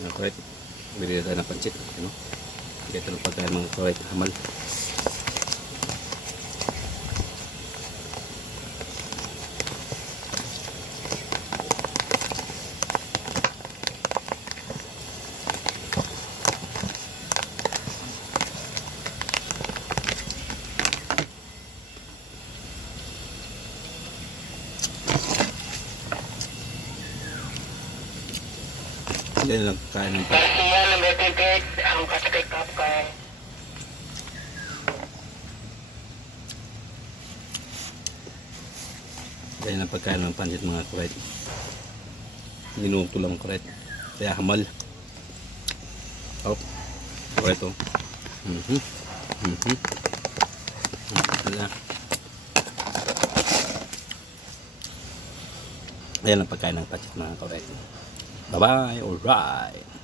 Mga kuwait. Bili tayo ng pansit. Ano? Ito ng pagkain mga kuwait. Hamal. Yan lang kain ng pansit. Yan ang pagkain ng pansit mga kuwait. Minuto lang kuwait. Kaya hamal. Oh. Kuwait oh. Wala. Ayan ang pagkain ng pansit mga kuwait. Bye bye. Alright.